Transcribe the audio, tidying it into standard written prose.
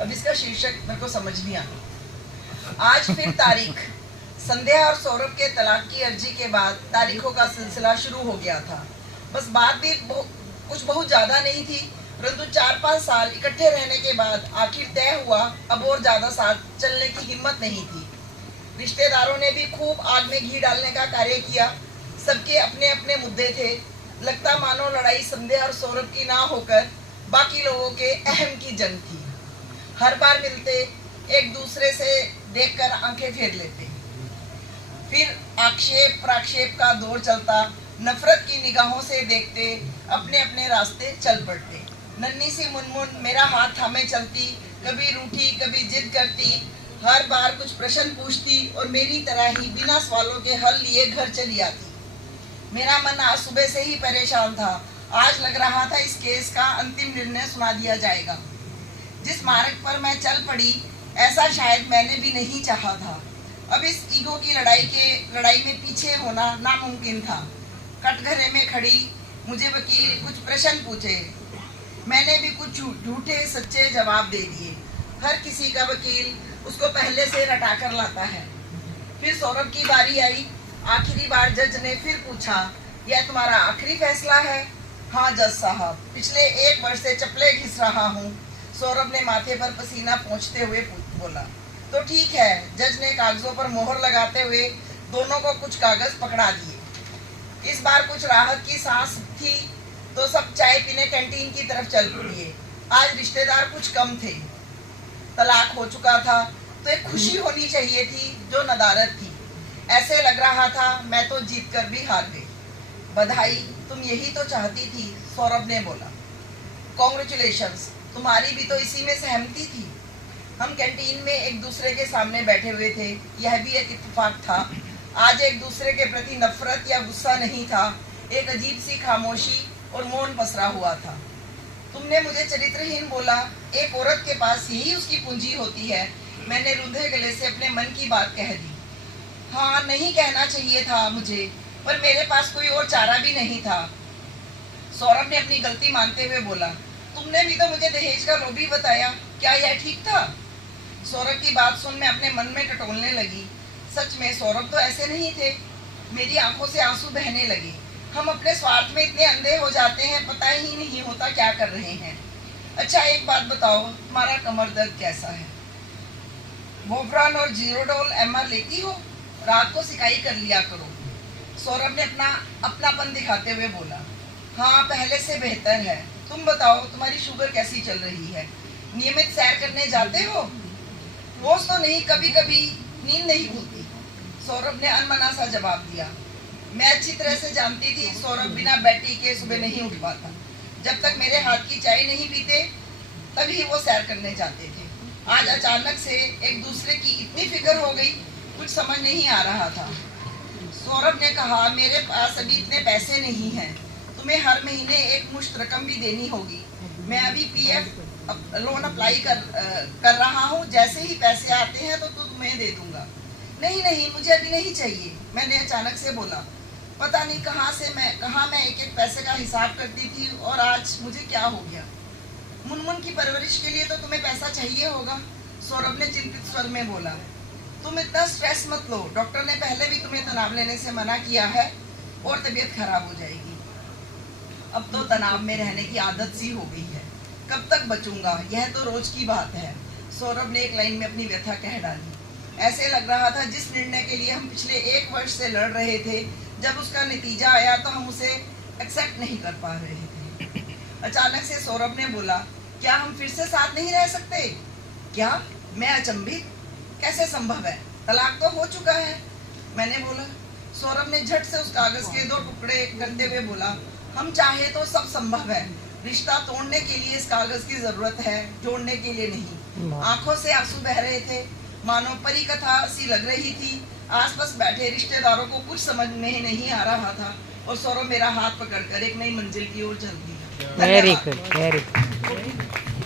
अब इसका शीर्षक मेरे को समझ नहीं आता। आज फिर तारीख। संध्या और सौरभ के तलाक की अर्जी के बाद तारीखों का सिलसिला शुरू हो गया था। बस बात भी कुछ बहुत ज्यादा नहीं थी, परंतु 4-5 साल इकट्ठे रहने के बाद आखिर तय हुआ अब और ज्यादा साथ चलने की हिम्मत नहीं थी। रिश्तेदारों ने भी खूब आग में घी डालने का कार्य किया। सबके अपने अपने मुद्दे थे। लगता मानो लड़ाई संध्या और सौरभ की ना होकर बाकी लोगों के अहम की जंग थी। हर बार मिलते एक दूसरे से देखकर आंखें फेर लेते, फिर आक्षेप प्राक्षेप का दौर चलता। नफरत की निगाहों से देखते, अपने अपने रास्ते चल पड़ते। नन्ही सी मुनमुन मेरा हाथ थामे चलती, कभी रूठी कभी जिद करती, हर बार कुछ प्रश्न पूछती और मेरी तरह ही बिना सवालों के हल लिए घर चली आती। मेरा मन आज सुबह से ही परेशान था। आज लग रहा था इस केस का अंतिम निर्णय सुना दिया जाएगा। जिस मार्ग पर मैं चल पड़ी, ऐसा शायद मैंने भी नहीं चाहा था। अब इस ईगो की लड़ाई में पीछे होना नामुमकिन था। कटघरे में खड़ी मुझे वकील कुछ प्रश्न पूछे, मैंने भी कुछ झूठे सच्चे जवाब दे दिए। हर किसी का वकील उसको पहले से रटा कर लाता है। फिर सौरभ की बारी आई। आखिरी बार जज ने फिर पूछा, यह तुम्हारा आखिरी फैसला है? हाँ जज साहब, पिछले 1 वर्ष से चप्पलें घिस रहा हूँ। सौरभ ने माथे पर पसीना पोंछते हुए बोला। तो ठीक है। जज ने कागजों पर मोहर लगाते हुए दोनों को कुछ कागज पकड़ा दिए। इस बार कुछ राहत की सांस थी तो सब चाय पीने कैंटीन की तरफ चल पड़े। आज रिश्तेदार कुछ कम थे। तलाक हो चुका था तो एक खुशी होनी चाहिए थी जो नदारत थी। ऐसे लग रहा था मैं तो जीत कर भी हार गई। बधाई, तुम यही तो चाहती थी, सौरभ ने बोला। कॉन्ग्रेचुलेशंस, तुम्हारी भी तो इसी में सहमति थी। हम कैंटीन में एक दूसरे के सामने बैठे हुए थे। यह भी एक इत्तेफाक था। आज एक दूसरे के प्रति नफरत या गुस्सा नहीं था, एक अजीब सी खामोशी और मौन पसरा हुआ था। तुमने मुझे चरित्रहीन बोला। एक औरत के पास यही उसकी पूंजी होती है। मैंने रुंधे गले से अपने मन की बात कह दी। हाँ, नहीं कहना चाहिए था मुझे, पर मेरे पास कोई और चारा भी नहीं था। सौरभ ने अपनी गलती मानते हुए बोला। तुमने भी तो मुझे दहेज का लोभी बताया, क्या यह ठीक था? सौरभ की बात सुन मैं अपने मन में टटोलने लगी। सच में सौरभ तो ऐसे नहीं थे। मेरी आंखों से आंसू बहने लगे। हम अपने स्वार्थ में इतने अंधे हो जाते हैं, पता ही नहीं होता क्या कर रहे हैं। अच्छा एक बात बताओ, तुम्हारा कमर दर्द कैसा है? वोफ्रान और जीरोडोल एमआर लेती हो? रात को सिकाई कर लिया करो। सौरभ ने अपनापन दिखाते हुए बोला। हाँ, पहले से बेहतर है। तुम बताओ, तुम्हारी शुगर कैसी चल रही है? नियमित सैर करने जाते हो? रोज तो नहीं, कभी कभी। नींद नहीं खुलती? सौरभ ने अनमना सा जवाब दिया। मैं अच्छी तरह से जानती थी सौरभ बिना बैटरी के सुबह नहीं उठ पाता। जब तक मेरे हाथ की चाय नहीं पीते तभी वो सैर करने जाते थे। आज अचानक से एक दूसरे की इतनी फिक्र हो गई, कुछ समझ नहीं आ रहा था। सौरभ ने कहा, मेरे पास अभी इतने पैसे नहीं हैं। तुम्हें हर महीने एक मुश्त रकम भी देनी होगी। मैं अभी पीएफ लोन अप्लाई कर रहा हूँ। जैसे ही पैसे आते हैं तो तुम्हें दे दूंगा। नहीं नहीं, मुझे अभी नहीं चाहिए, मैंने अचानक से बोला। पता नहीं कहाँ मैं एक एक पैसे का हिसाब करती थी और आज मुझे क्या हो गया। मुनमुन की परवरिश के लिए तो तुम्हें पैसा चाहिए होगा, सौरभ ने चिंतित स्वर में बोला। तुम इतना स्ट्रेस मत लो। डॉक्टर ने पहले भी तुम्हें तनाव लेने से मना किया है और तबीयत खराब हो जाएगी। अब तो तनाव में रहने की आदत सी हो गई है। कब तक बचूंगा, यह तो रोज की बात है। सौरभ ने एक लाइन में अपनी व्यथा कह डाली। ऐसे लग रहा था जिस निर्णय के लिए हम पिछले 1 वर्ष से लड़ रहे थे, जब उसका नतीजा आया तो हम उसे एक्सेप्ट नहीं कर पा रहे थे। अचानक से सौरभ ने बोला, क्या हम फिर से साथ नहीं रह सकते? क्या? मैं अचंभित। कैसे संभव है? तलाक तो हो चुका है, मैंने बोला। सौरभ ने झट से उस कागज के 2 टुकड़े करते हुए बोला, हम चाहे तो सब संभव है। रिश्ता तोड़ने के लिए इस कागज की जरूरत है, जोड़ने के लिए नहीं। आंखों से आंसू बह रहे थे, मानो परी कथा सी लग रही थी। आसपास बैठे रिश्तेदारों को कुछ समझ में नहीं आ रहा था और सौरभ मेरा हाथ पकड़कर एक नई मंजिल की ओर चल दिया। Very good, very good.